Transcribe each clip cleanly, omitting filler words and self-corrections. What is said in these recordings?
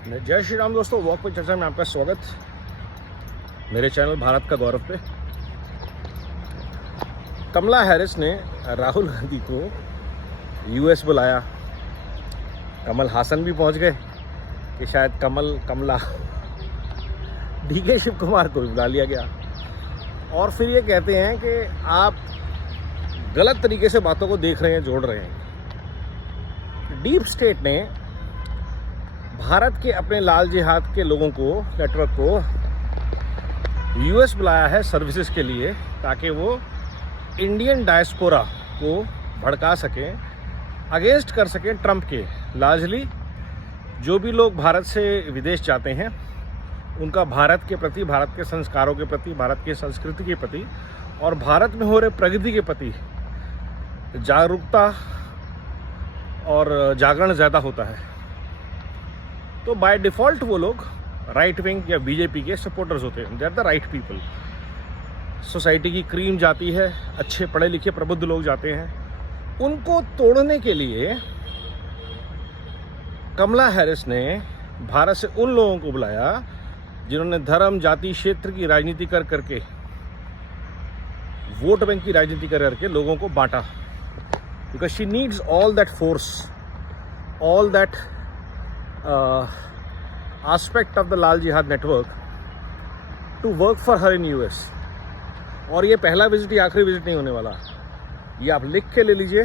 जय श्री राम दोस्तों, वॉक पे चर्चा में आपका स्वागत। मेरे चैनल भारत का गौरव पे। कमला हैरिस ने राहुल गांधी को यूएस बुलाया। कमल हासन भी पहुंच गए कि शायद कमला डीके शिव कुमार को भी बुला लिया गया। और फिर ये कहते हैं कि आप गलत तरीके से बातों को देख रहे हैं, जोड़ रहे हैं। डीप स्टेट ने भारत के अपने लाल जिहाद के लोगों को, नेटवर्क को यूएस बुलाया है सर्विसेज के लिए, ताकि वो इंडियन डायस्पोरा को भड़का सकें, अगेंस्ट कर सकें ट्रंप के। लार्जली जो भी लोग भारत से विदेश जाते हैं उनका भारत के प्रति, भारत के संस्कारों के प्रति, भारत की संस्कृति के प्रति और भारत में हो रहे प्रगति के प्रति जागरूकता और जागरण ज़्यादा होता है। तो बाय डिफ़ॉल्ट वो लोग राइट विंग या बीजेपी के सपोर्टर्स होते हैं। They are the right people. Society की क्रीम जाती है, अच्छे पढ़े लिखे प्रबुद्ध लोग जाते हैं। उनको तोड़ने के लिए कमला हैरिस ने भारत से उन लोगों को बुलाया जिन्होंने धर्म, जाति, क्षेत्र की राजनीति कर करके, वोट बैंक की राजनीति कर करके लोगों को बांटा। Because she needs all that force, all that aspect of the लाल जिहाद network to work for her in US. और ये पहला विजिट या आखिरी विजिट नहीं होने वाला। ये आप लिख के ले लीजिए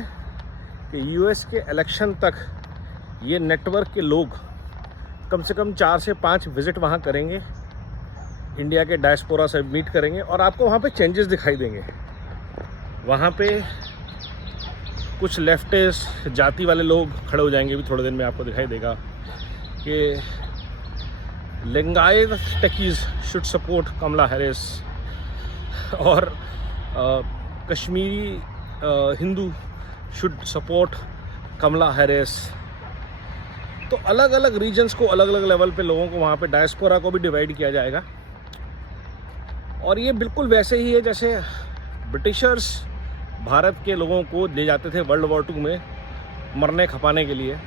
कि यूएस के इलेक्शन तक ये नेटवर्क के लोग कम से कम 4 से 5 विजिट वहाँ करेंगे, इंडिया के डायस्पोरा से मीट करेंगे और आपको वहाँ पे चेंजेस दिखाई देंगे। वहाँ पे कुछ लेफ्टिस्ट जाति वाले लोग खड़े हो जाएंगे, भी थोड़े दिन में आपको दिखाई देगा कि Lingayat techies should support Kamala Harris और Kashmiri Hindu should support Kamala Harris. तो अलग अलग रीजन्स को अलग अलग लेवल पे लोगों को, वहाँ पे डायस्पोरा को भी डिवाइड किया जाएगा। और ये बिल्कुल वैसे ही है जैसे ब्रिटिशर्स भारत के लोगों को ले जाते थे वर्ल्ड वॉर 2 में मरने खपाने के लिए।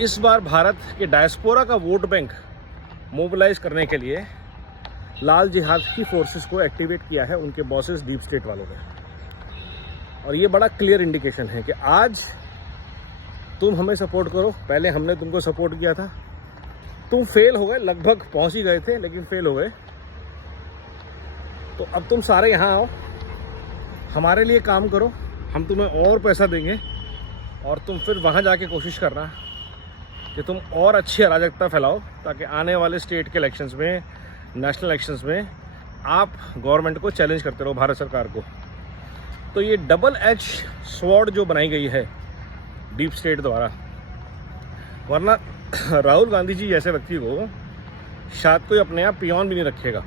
इस बार भारत के डायस्पोरा का वोट बैंक मोबिलाइज करने के लिए लाल जिहाद की फोर्सेस को एक्टिवेट किया है उनके बॉसेस डीप स्टेट वालों ने। और ये बड़ा क्लियर इंडिकेशन है कि आज तुम हमें सपोर्ट करो, पहले हमने तुमको सपोर्ट किया था, तुम फेल हो गए, लगभग पहुंच ही गए थे लेकिन फेल हो गए। तो अब तुम सारे यहाँ आओ, हमारे लिए काम करो, हम तुम्हें और पैसा देंगे और तुम फिर वहाँ जाके कोशिश करना कि तुम और अच्छी अराजकता फैलाओ, ताकि आने वाले स्टेट के इलेक्शंस में, नेशनल इलेक्शंस में आप गवर्नमेंट को चैलेंज करते रहो, भारत सरकार को। तो ये डबल एज स्वॉर्ड जो बनाई गई है डीप स्टेट द्वारा, वरना राहुल गांधी जी जैसे व्यक्ति को शायद कोई अपने आप पियोन भी नहीं रखेगा।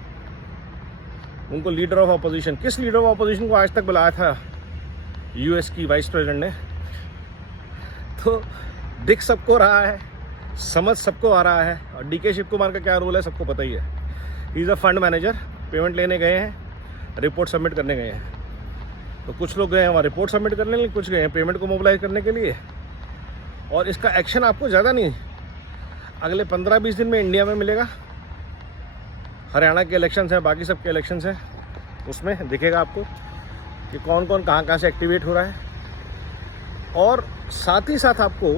उनको लीडर ऑफ अपोजिशन, किस लीडर ऑफ अपोजिशन को आज तक बुलाया था यूएस की वाइस प्रेसिडेंट ने? तो दिख सबको रहा है, समझ सबको आ रहा है। और डीके शिव कुमार का क्या रोल है सबको पता ही है। He is a fund manager. Payment लेने गए हैं, रिपोर्ट सबमिट करने गए हैं। तो कुछ लोग गए हैं वहाँ रिपोर्ट सबमिट करने के लिए, कुछ गए हैं पेमेंट को मोबिलाइज करने के लिए। और इसका एक्शन आपको ज़्यादा नहीं, अगले 15-20 दिन में इंडिया में मिलेगा। हरियाणा के इलेक्शंस हैं, बाकी सब के इलेक्शंस हैं, उसमें दिखेगा आपको कि कौन कौन कहाँ से एक्टिवेट हो रहा है। और साथ ही साथ आपको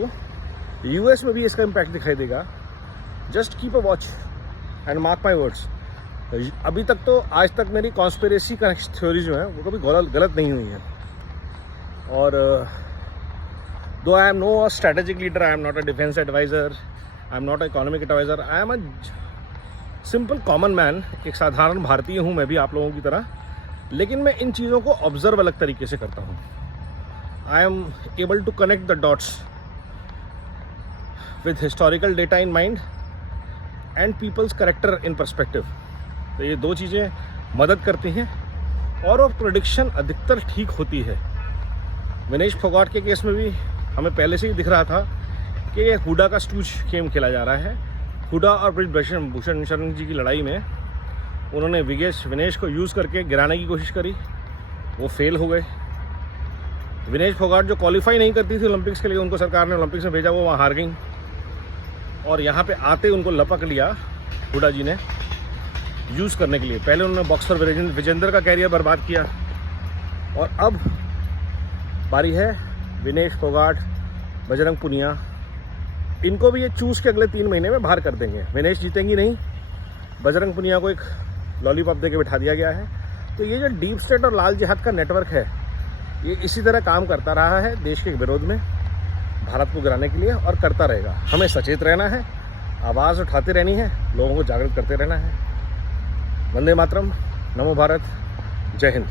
यूएस में भी इसका इम्पैक्ट दिखाई देगा। Just keep a watch and mark my words. अभी तक तो, आज तक मेरी कॉन्स्पिरेसी का थ्योरी जो है वो कभी गलत नहीं हुई है। और दो I am no strategic leader, I am not a defence adviser, I am not a economic adviser, I am a simple common man. एक साधारण भारतीय हूँ मैं भी आप लोगों की तरह, लेकिन मैं इन चीज़ों को ऑब्जर्व अलग तरीके से करता हूँ। I am able to connect the dots with historical data in mind and people's character in perspective। तो ये दो चीज़ें मदद करती हैं और वो प्रेडिक्शन अधिकतर ठीक होती है। विनेश फोगाट के केस में भी हमें पहले से ही दिख रहा था कि ये हुडा का स्टूज गेम खेला जा रहा है। हुडा और ब्रिजभूषण शरण जी की लड़ाई में उन्होंने विनेश को यूज़ करके गिराने की कोशिश करी, वो फेल हो गए। विनेश फोगाट जो क्वालिफाई नहीं करती थी ओलंपिक्स के लिए, उनको सरकार ने ओलंपिक्स में भेजा, वो वहाँ हार गई। और यहाँ पे आते उनको लपक लिया हुडा जी ने यूज़ करने के लिए। पहले उन्होंने बॉक्सर विजेंद्र का कैरियर बर्बाद किया और अब बारी है विनेश फोगाट, बजरंग पुनिया। इनको भी ये चूज़ के अगले 3 महीने में बाहर कर देंगे। विनेश जीतेंगी नहीं, बजरंग पुनिया को एक लॉलीपॉप दे के बिठा दिया गया है। तो ये जो डीप स्टेट और लाल जिहाद का नेटवर्क है, ये इसी तरह काम करता रहा है देश के विरोध में, भारत को गिराने के लिए, और करता रहेगा। हमें सचेत रहना है, आवाज़ उठाते रहनी है, लोगों को जागरूक करते रहना है। वंदे मातरम, नमो भारत, जय हिंद।